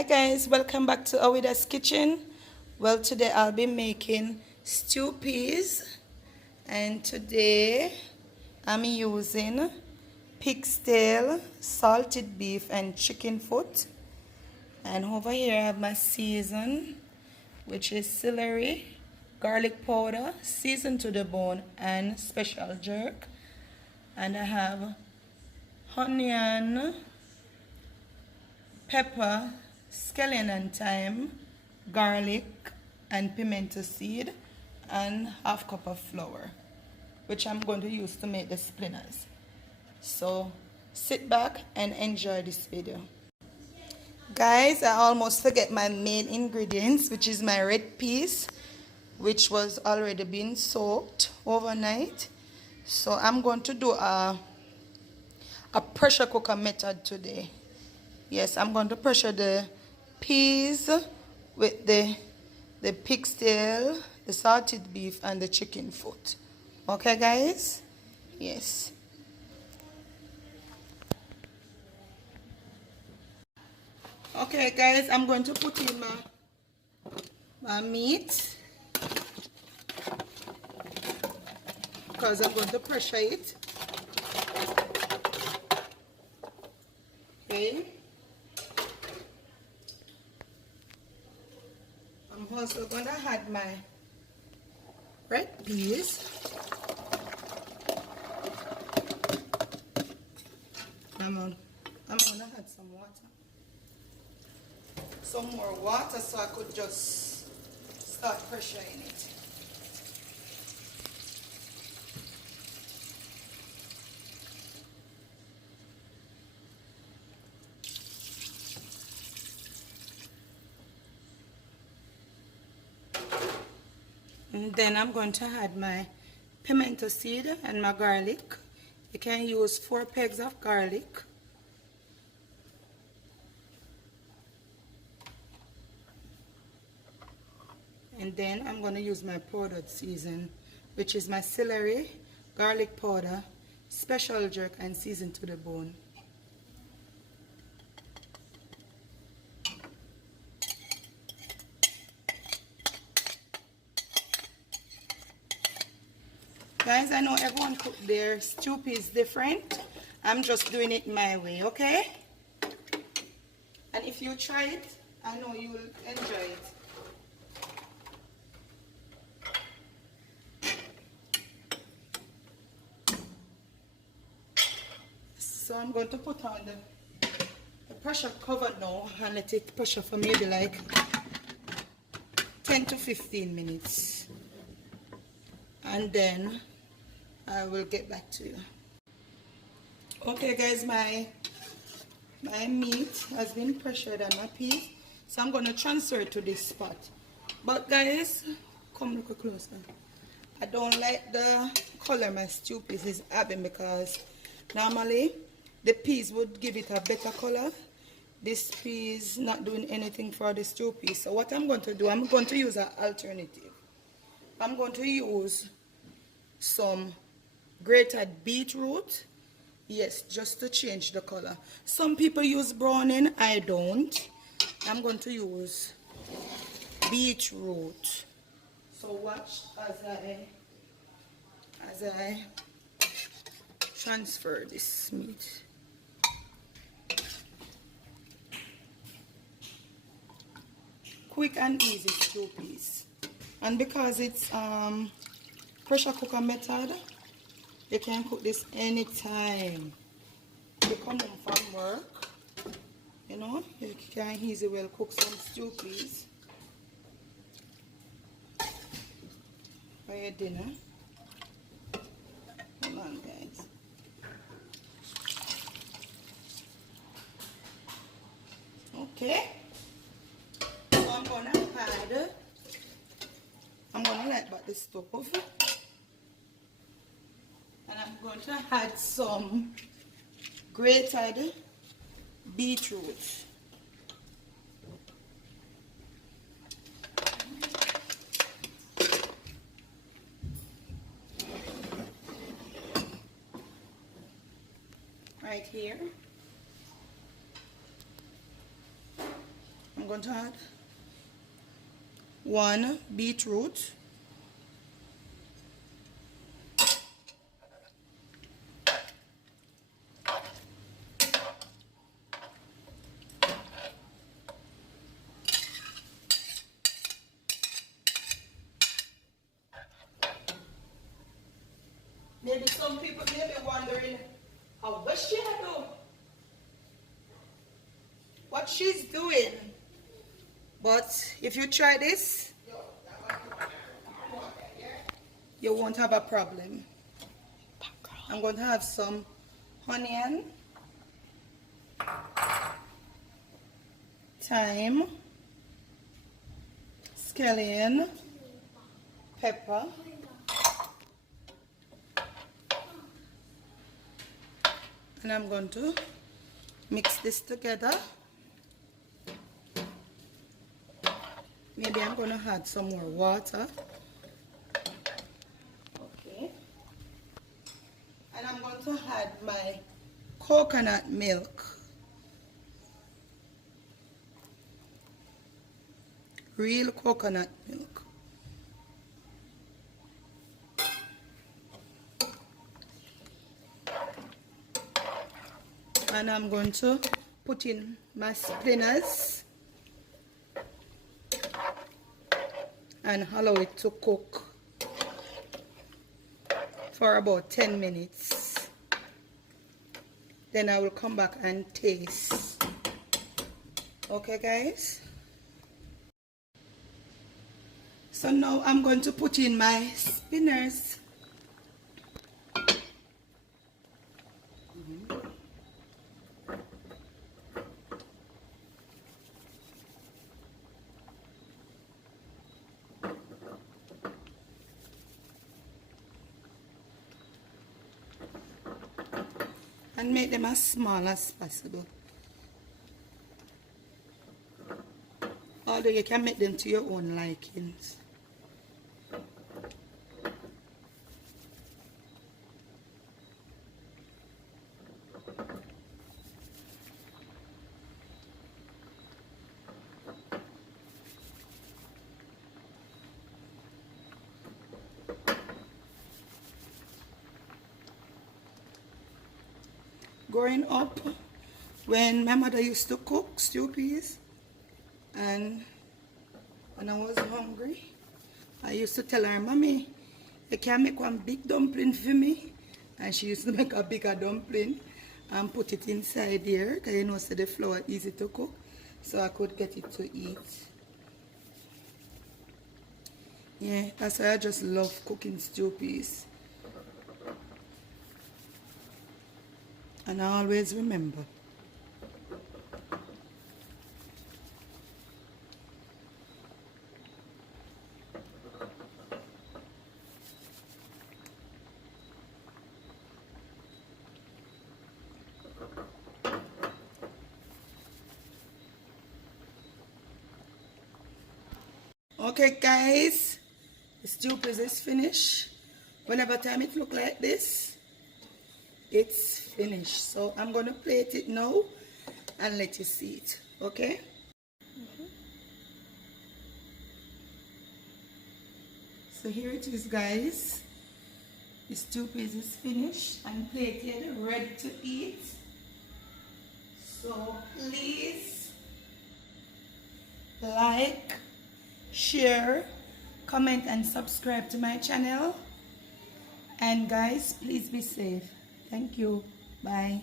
Hi guys, welcome back to Awida's kitchen. Well, today I'll be making stew peas, and today I'm using pig's tail, salted beef and chicken foot. And over here I have my season, which is celery, garlic powder, seasoned to the bone and special jerk. And I have onion, pepper, scallion and thyme, garlic and pimento seed, and half cup of flour, which I'm going to use to make the splinters. So sit back and enjoy this video. Guys, I almost forget my main ingredients, which is my red peas, which was already been soaked overnight. So I'm going to do a pressure cooker method today. Yes, I'm going to pressure the peas with the pig's tail, the salted beef and the chicken foot. Okay guys? Yes. Okay guys, I'm going to put in my meat, because I'm going to pressure it. Okay. I'm also going to add my red peas. I'm going to add some water. Some more water so I could just start pressuring it. And then I'm going to add my pimento seed and my garlic. You can use 4 pegs of garlic. And then I'm going to use my powdered season, which is my celery, garlic powder, special jerk and seasoned to the bone. Guys, I know everyone cook their stew peas different. I'm just doing it my way, okay? And if you try it, I know you will enjoy it. So I'm going to put on the pressure cover now and let it pressure for maybe like 10 to 15 minutes. And then I will get back to you. Okay guys, my meat has been pressured on my peas, so I'm going to transfer it to this spot. But guys, come look closer. I don't like the color my stew peas is having, because normally the peas would give it a better color. This peas not doing anything for the stew peas. So what I'm going to do, I'm going to use an alternative. I'm going to use some grated beetroot. Yes, just to change the color. Some people use browning, I don't. I'm going to use beetroot. So watch as I transfer this meat. Quick and easy stew peas. And because it's pressure cooker method, you can cook this anytime. You come home from work, you know, you can easily well cook some stew peas for your dinner. Come on guys. Okay. So I'm gonna light back the stove. And I'm going to add some grated beetroot. Right here. going to add 1 beetroot, maybe some people may be wondering what she do, what she's doing, but if you try this, you won't have a problem. I'm going to have some onion, thyme, scallion, pepper, and I'm going to mix this together. Maybe I'm going to add some more water. Okay. And I'm going to add my coconut milk. Real coconut milk. And I'm going to put in my spinners and allow it to cook for about 10 minutes. Then I will come back and taste. Okay, guys? So now I'm going to put in my spinners. And make them as small as possible. Although you can make them to your own likings. Growing up, when my mother used to cook stew peas, and when I was hungry, I used to tell her, "Mommy, you can make one big dumpling for me?" And she used to make a bigger dumpling and put it inside there, because you know, so the flour easy to cook, so I could get it to eat. Yeah, that's why I just love cooking stew peas. And I always remember. Okay, guys, the stew peas is finished. Whenever time it look like this, it's finished. So I'm going to plate it now and let you see it. Okay? So here it is, guys. The stew peas is finished and plated, ready to eat. So please like, share, comment and subscribe to my channel. And guys, please be safe. Thank you. Bye.